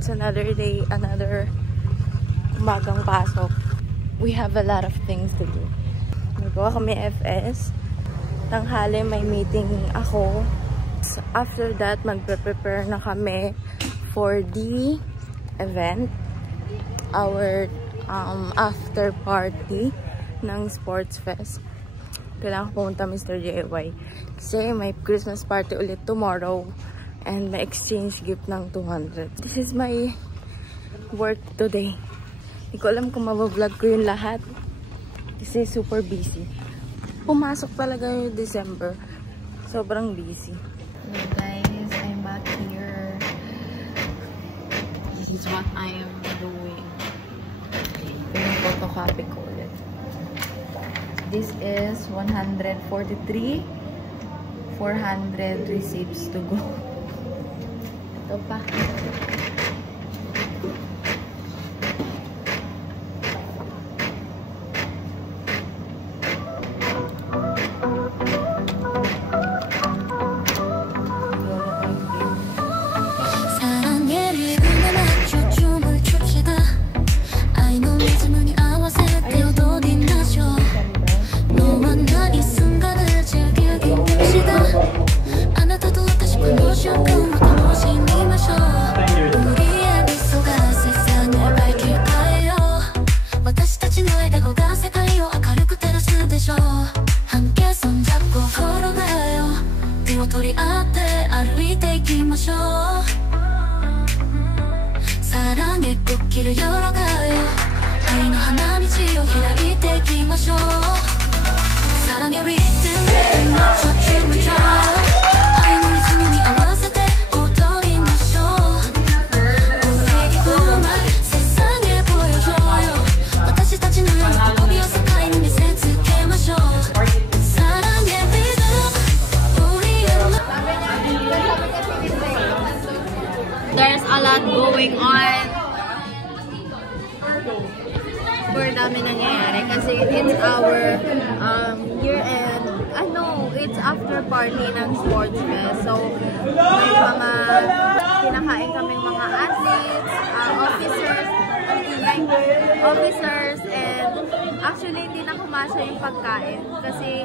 It's another day, another umagang pasok. We have a lot of things to do. Nagawa kami FS. Tanghali may meeting ako. So after that, magpe-prepare na kami for the event. Our after party ng Sports Fest. Kailangan ko pumunta Mr. JY. Kasi may Christmas party ulit tomorrow. And may exchange gift ng 200. This is my work today. Hindi ko alam kung mabablog ko yung lahat. Kasi super busy. Pumasok talaga yung December. Sobrang busy. Hey guys, I'm back here. This is what I am doing. Yung photocopy ko ulit. This is 143. 400 receipts to go. Ito pa. There's a lot going on. Super dami nangyayari kasi it's our year-end, it's after party ng Sports Fest. So, may mga kinakain kaming mga athletes, officers, and actually hindi na kumasa yung pagkain kasi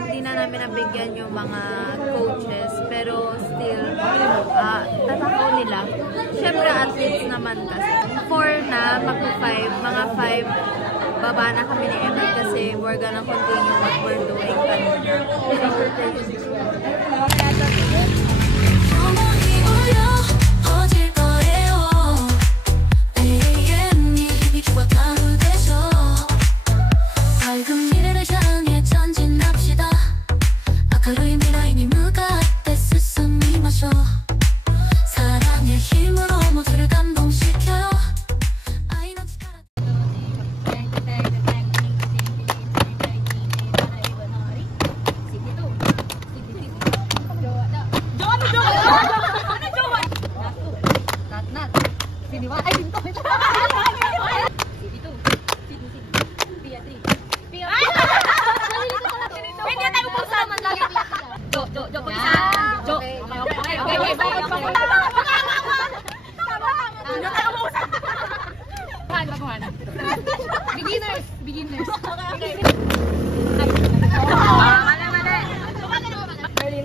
hindi na namin nabigyan yung mga coaches, pero still tatakaw nila. Syempre athletes naman kasi 4 na, magpo 5, mga 5 baba na kami ni Emma kasi we're gonna continue what we're doing kanina. Beginners.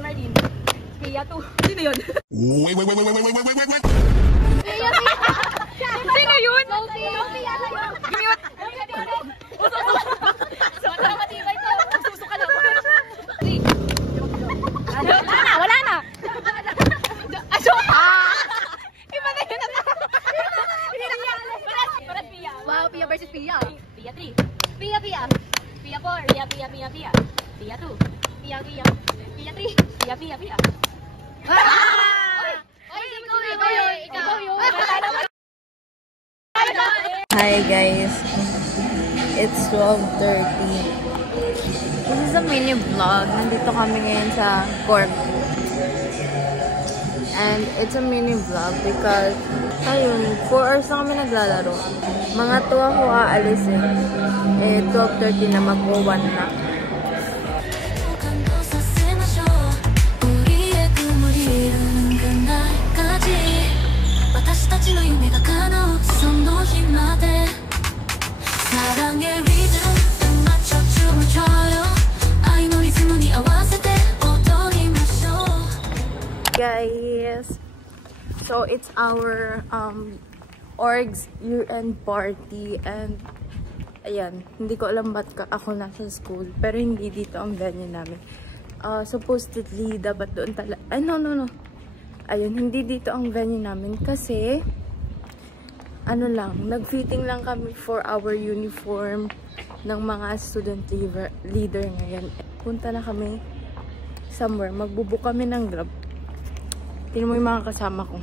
Marlene. Pia 2. Sino yun? Wait. Sino yun? Pia na yun. Mute. Sobrang matibay to. Susuka na. Wala na. Iba na yun. Wow, Pia versus Pia. Pia 3. Pia 4. Pia 2. Pia 3. Pia. Ikaw yun. Hi guys. it's 12:30. This is a mini vlog. Nandito kami ngayon sa Corp. And it's a mini vlog because, ayun, 4 hours na kami naglalaro. Mga 2 ako aalis eh. 12:30 na, mag-1 na. Guys, so it's our org's year-end party and ayan, hindi ko alam ba't ako nasa school pero hindi dito ang venue namin. Supposedly dapat doon talaga. Ay no. Ayun, hindi dito ang venue namin kasi ano lang, nag-fitting lang kami for our uniform ng mga student leader ngayon. Punta na kami somewhere, magbubook kami ng Grab. Tingnan mo yung mga kasama ko.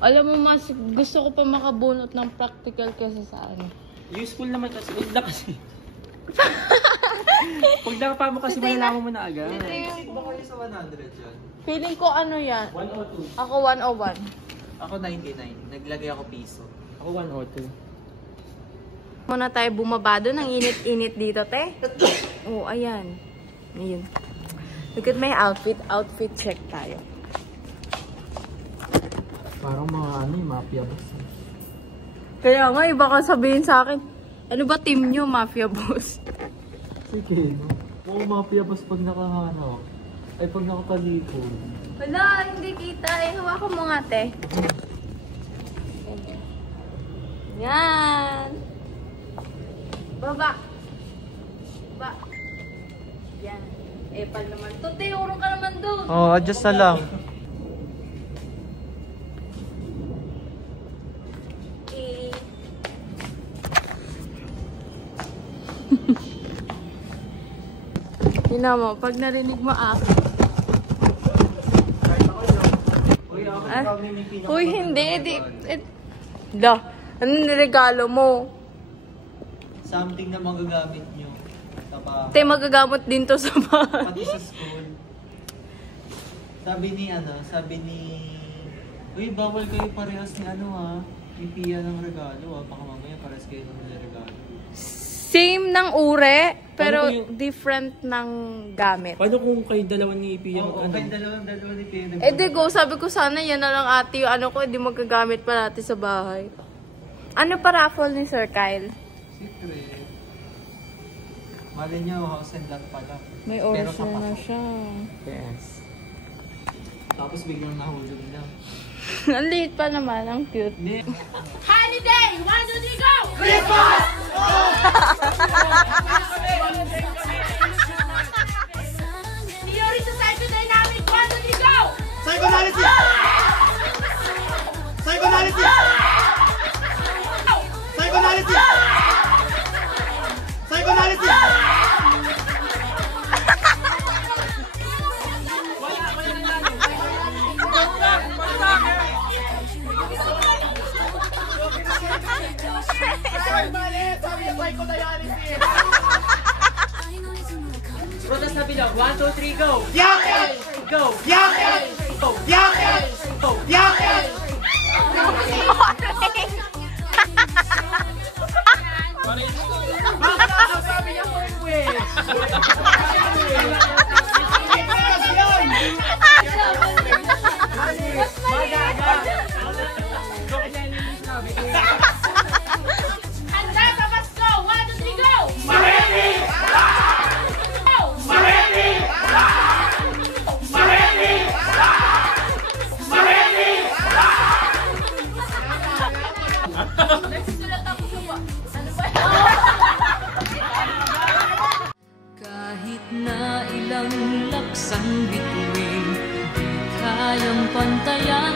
Alam mo, mas gusto ko pa makabunot ng practical kasi sa ano. Useful naman kasi. Huwag na kasi. Pag nakapa mo kasi malalaman mo na agad. Ba kayo sa 100 yan? Feeling ko ano yan? 102. Ako 101. Ako 99. Naglagay ako piso. Ako 102. Muna tayo bumaba doon. Ang init-init dito, te. Oh, ayan. Ayun. Look at my outfit. Outfit check tayo. Parang mga ano yung mafia boss. Kaya nga, iba ka sabihin sa akin. Ano ba team nyo, mafia boss? Sige. Oo, mafia boss pag nakahanap. Ay, pag nakatalikod. Wala, hindi kita. Hawakan mo nga, te. Yan. Baba. Ba. Yan. Epal naman. Tote, urong ka naman doon. Oo, adjust na lang. Okay. Tingnan mo, pag narinig mo uy, hindi. Ano niregalo mo? Something na magagamit nyo. Te, magagamot din to sa bahay. Pati sa school. Sabi ni... Uy, bawal kayo parehas ni ano ha. Ni Pia ng regalo ha. Baka mamaya parehas kayo ng regalo. Same ng ure, pero different ng gamit. Paano kung kayo dalawa ni Pia? Oo, kayo dalawa ni Pia. Di ko, sabi ko sana yan na lang ate yung ano ko, hindi magagamit pa natin sa bahay. Ano pa raffle ni Sir Kyle? Secret. Mali niya, house and lot pala. May order na siya. Yes. Tapos biglang nahulog na. Ang liit pa naman, ang cute. Holiday! Why do they go? Christmas! Theory to psychodynamic, why do they go? Psychoanalysis! Psychoanalysis! Psychoanalysis! Psychoanalysis! Protest na bilang. 1, 2, 3, go! Yak! Go! Yak! Go! Yak! Go! Yak! Sabi niya po yung wish! Handa sa Pasko! 1, 2, 3, go! Mareni! Mareni! Mareni! Mareni! Nagsusulat ako sa ano ba? Kahit na ilang laksang bituin, di kayang pantayan